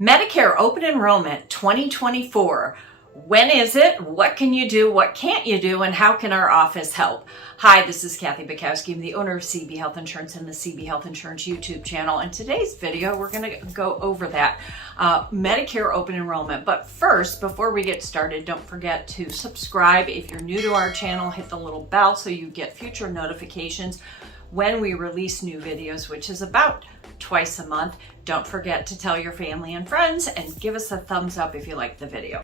Medicare Open Enrollment 2024. When is it? What can you do? What can't you do? And how can our office help? Hi, this is Kathy Bukowski. I'm the owner of CB Health Insurance and the CB Health Insurance YouTube channel. In today's video, we're going to go over that Medicare Open Enrollment. But first, before we get started, don't forget to subscribe. If you're new to our channel, hit the little bell so you get future notifications when we release new videos, which is about twice a month. Don't forget to tell your family and friends and give us a thumbs up if you like the video.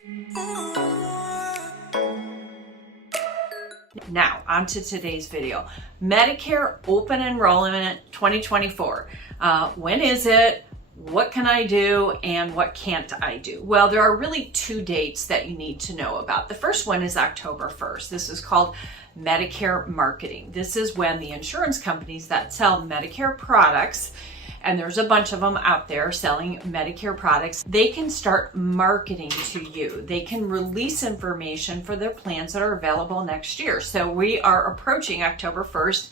Now, on to today's video. Medicare Open Enrollment 2024. When is it? What can I do and what can't I do? Well, there are really two dates that you need to know about. The first one is October 1st. This is called Medicare marketing. This is when the insurance companies that sell Medicare products, and there's a bunch of them out there selling Medicare products, they can start marketing to you. They can release information for their plans that are available next year. So we are approaching October 1st,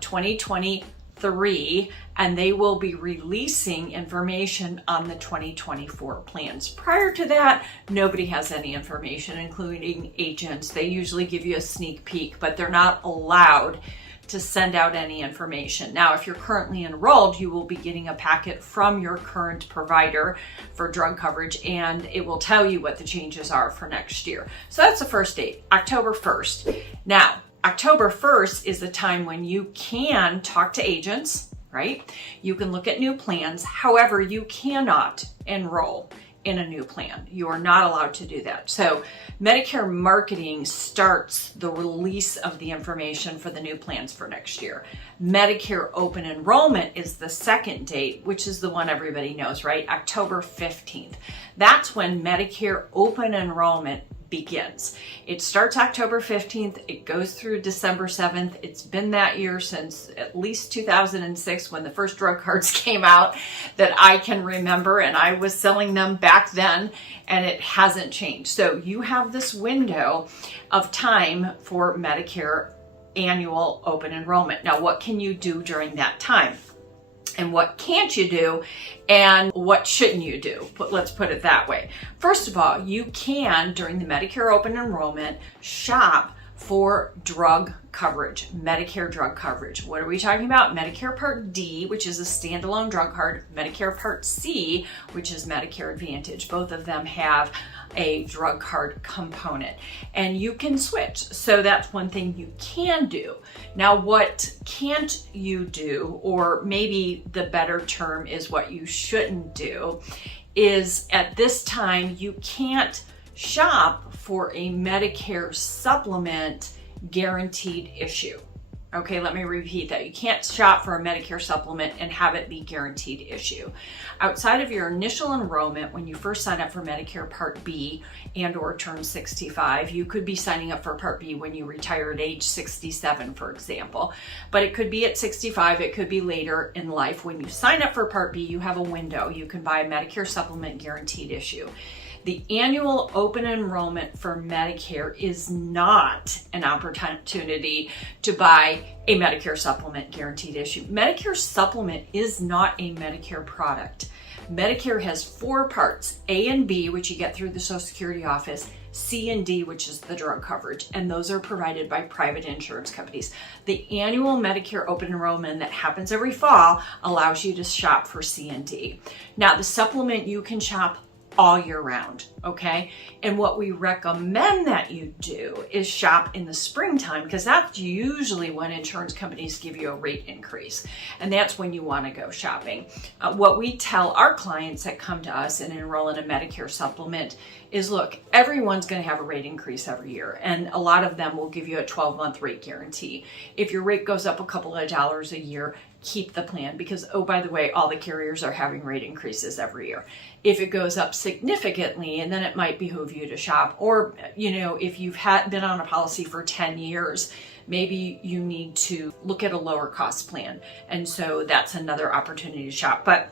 2023, and they will be releasing information on the 2024 plans. Prior to that, nobody has any information, including agents. They usually give you a sneak peek, but they're not allowed to send out any information. Now, if you're currently enrolled, you will be getting a packet from your current provider for drug coverage, and it will tell you what the changes are for next year. So that's the first date, October 1st. Now, October 1st is the time when you can talk to agents, right? You can look at new plans. However, you cannot enroll in a new plan. You are not allowed to do that. So Medicare marketing starts the release of the information for the new plans for next year. Medicare Open Enrollment is the second date, which is the one everybody knows, right? October 15th. That's when Medicare Open Enrollment begins. It starts October 15th. It goes through December 7th. It's been that year since at least 2006 when the first drug cards came out that I can remember, and I was selling them back then, and it hasn't changed. So you have this window of time for Medicare annual open enrollment. Now, what can you do during that time? And what can't you do, and what shouldn't you do? But let's put it that way. First of all, you can, during the Medicare Open Enrollment, shop for drug coverage, Medicare drug coverage. What are we talking about? Medicare Part D, which is a standalone drug card, Medicare Part C, which is Medicare Advantage. Both of them have a drug card component, and you can switch. So that's one thing you can do. Now, what can't you do, or maybe the better term is what you shouldn't do, is at this time you can't shop for a Medicare supplement guaranteed issue. Okay, let me repeat that. You can't shop for a Medicare supplement and have it be guaranteed issue. Outside of your initial enrollment, when you first sign up for Medicare Part B and or turn 65, you could be signing up for Part B when you retire at age 67, for example. But it could be at 65, it could be later in life. When you sign up for Part B, you have a window. You can buy a Medicare supplement guaranteed issue. The annual open enrollment for Medicare is not an opportunity to buy a Medicare supplement guaranteed issue. Medicare supplement is not a Medicare product. Medicare has four parts: A and B, which you get through the Social Security office, C and D, which is the drug coverage, and those are provided by private insurance companies. The annual Medicare Open Enrollment that happens every fall allows you to shop for C and D. Now, the supplement you can shop all year round, okay? And what we recommend that you do is shop in the springtime, because that's usually when insurance companies give you a rate increase, and that's when you want to go shopping. What we tell our clients that come to us and enroll in a Medicare supplement is, look, everyone's going to have a rate increase every year, and a lot of them will give you a 12-month rate guarantee. If your rate goes up a couple of dollars a year, keep the plan, because, oh, by the way, all the carriers are having rate increases every year. If it goes up significantly, and then it might behoove you to shop, or, you know, if you've been on a policy for 10 years, maybe you need to look at a lower cost plan. And so that's another opportunity to shop. But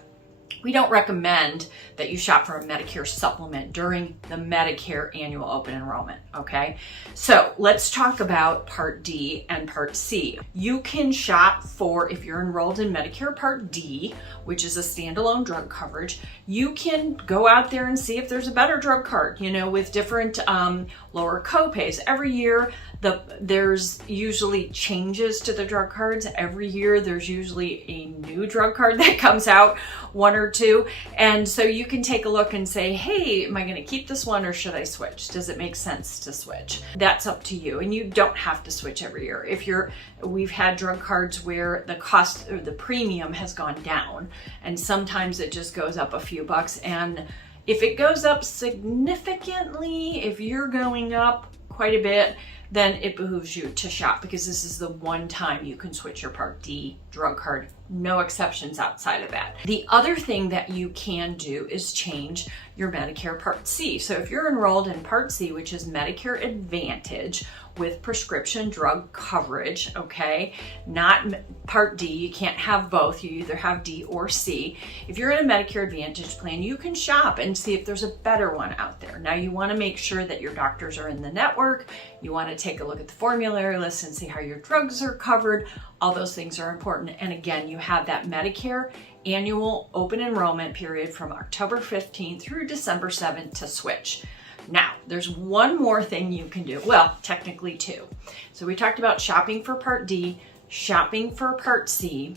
we don't recommend that you shop for a Medicare supplement during the Medicare annual open enrollment, okay? So let's talk about Part D and Part C. You can shop for, if you're enrolled in Medicare Part D, which is a standalone drug coverage, you can go out there and see if there's a better drug card, you know, with different lower copays. Every year, there's usually changes to the drug cards. Every year, there's usually a new drug card that comes out, one or two. And so you can take a look and say, hey, am I going to keep this one or should I switch? Does it make sense to switch? That's up to you. And you don't have to switch every year. We've had drug cards where the cost or the premium has gone down, and sometimes it just goes up a few bucks. And if it goes up significantly, if you're going up quite a bit, then it behooves you to shop, because this is the one time you can switch your Part D drug card. No exceptions outside of that. The other thing that you can do is change your Medicare Part C. So if you're enrolled in Part C, which is Medicare Advantage with prescription drug coverage, okay, not Part D, you can't have both, you either have D or C. If you're in a Medicare Advantage plan, you can shop and see if there's a better one out there. Now you want to make sure that your doctors are in the network, you want to take a look at the formulary list and see how your drugs are covered. All those things are important. And again, you have that Medicare annual open enrollment period from October 15th through December 7th to switch. Now, there's one more thing you can do. Well, technically two. So we talked about shopping for Part D, shopping for Part C.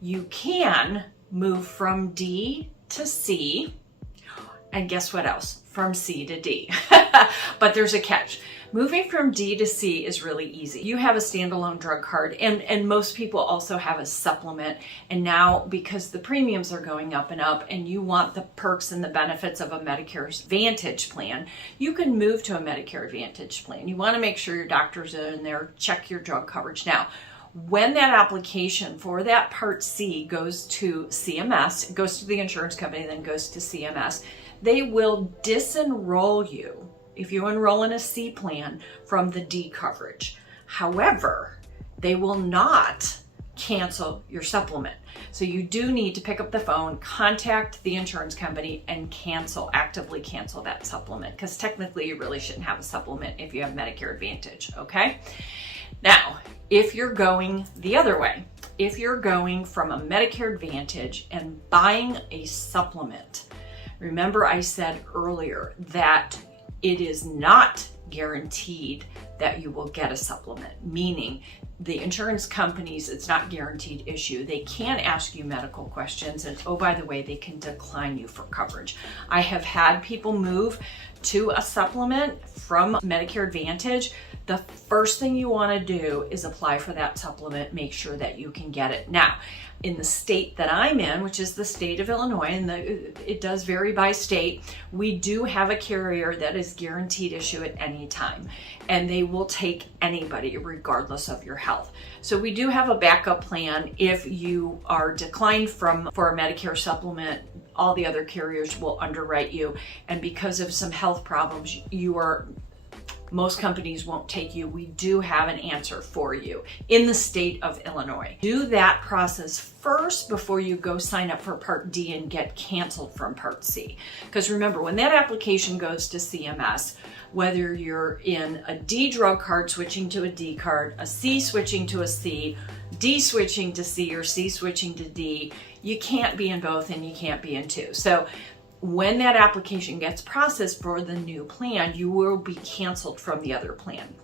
You can move from D to C, and guess what else? From C to D. But there's a catch. Moving from D to C is really easy. You have a standalone drug card, and most people also have a supplement. And now, because the premiums are going up and up, and you want the perks and the benefits of a Medicare Advantage plan, you can move to a Medicare Advantage plan. You want to make sure your doctors are in there, check your drug coverage. Now, when that application for that Part C goes to CMS, it goes to the insurance company, then goes to CMS, they will disenroll you if you enroll in a C plan from the D coverage. However, they will not cancel your supplement. So you do need to pick up the phone, contact the insurance company, and actively cancel that supplement, because technically you really shouldn't have a supplement if you have Medicare Advantage, okay? Now, if you're going the other way, if you're going from a Medicare Advantage and buying a supplement, remember I said earlier that it is not guaranteed that you will get a supplement, meaning the insurance companies, it's not guaranteed issue. They can ask you medical questions, and oh, by the way, they can decline you for coverage. I have had people move to a supplement from Medicare Advantage. The first thing you want to do is apply for that supplement, make sure that you can get it. Now, in the state that I'm in, which is the state of Illinois, and it does vary by state, we do have a carrier that is guaranteed issue at any time, and they will take anybody regardless of your health. So we do have a backup plan. If you are declined for a Medicare supplement, all the other carriers will underwrite you, and because of some health problems, most companies won't take you. We do have an answer for you in the state of Illinois. Do that process first before you go sign up for Part D and get canceled from Part C. Because remember, when that application goes to CMS, whether you're in a D drug card switching to a D card, a C switching to a C, D switching to C, or C switching to D, you can't be in both and you can't be in two. So when that application gets processed for the new plan, you will be canceled from the other plan.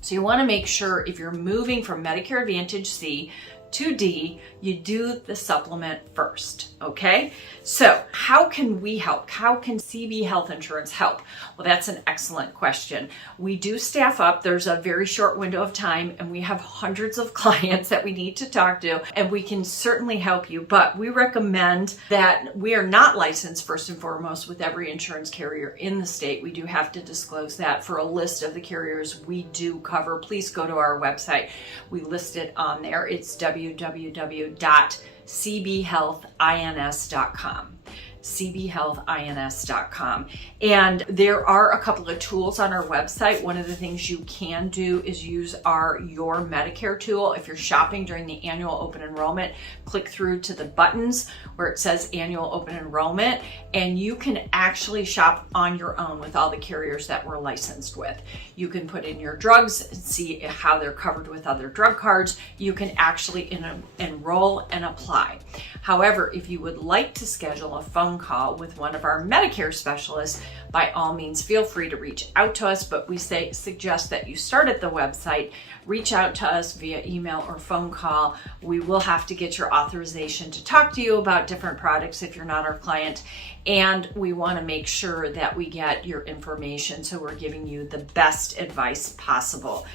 So you want to make sure if you're moving from Medicare Advantage C to D, you do the supplement first, okay? So how can we help? How can CB Health Insurance help? Well, that's an excellent question. We do staff up. There's a very short window of time, and we have hundreds of clients that we need to talk to, and we can certainly help you, but we recommend that we are not licensed first and foremost with every insurance carrier in the state. We do have to disclose that. For a list of the carriers we do cover, please go to our website. We list it on there. It's www.cbhealthins.com. cbhealthins.com. And there are a couple of tools on our website. One of the things you can do is use our Your Medicare tool. If you're shopping during the annual open enrollment, click through to the buttons where it says annual open enrollment, and you can actually shop on your own with all the carriers that we're licensed with. You can put in your drugs and see how they're covered with other drug cards. You can actually enroll and apply. However, if you would like to schedule a phone call with one of our Medicare specialists, by all means, feel free to reach out to us, but we suggest that you start at the website, reach out to us via email or phone call. We will have to get your authorization to talk to you about different products if you're not our client, and we want to make sure that we get your information so we're giving you the best advice possible.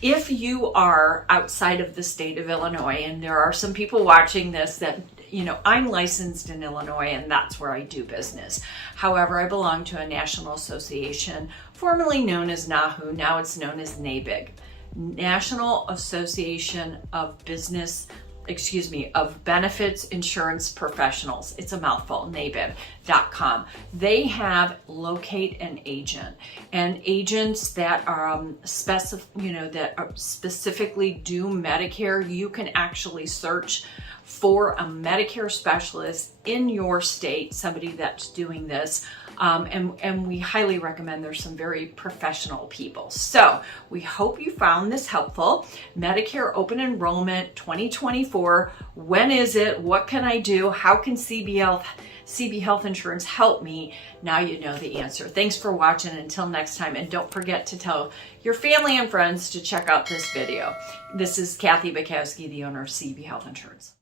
If you are outside of the state of Illinois, and there are some people watching this that, I'm licensed in Illinois and that's where I do business. However, I belong to a national association formerly known as NAHU. Now it's known as NABIG, National Association of Benefits Insurance Professionals. It's a mouthful, NABIB.com. They have Locate an Agent, and agents that are specifically do Medicare. You can actually search for a Medicare specialist in your state, somebody that's doing this. And we highly recommend. There's some very professional people. So we hope you found this helpful. Medicare Open Enrollment 2024. When is it? What can I do? How can CB Health Insurance help me? Now you know the answer. Thanks for watching. Until next time. And don't forget to tell your family and friends to check out this video. This is Kathy Bukowski, the owner of CB Health Insurance.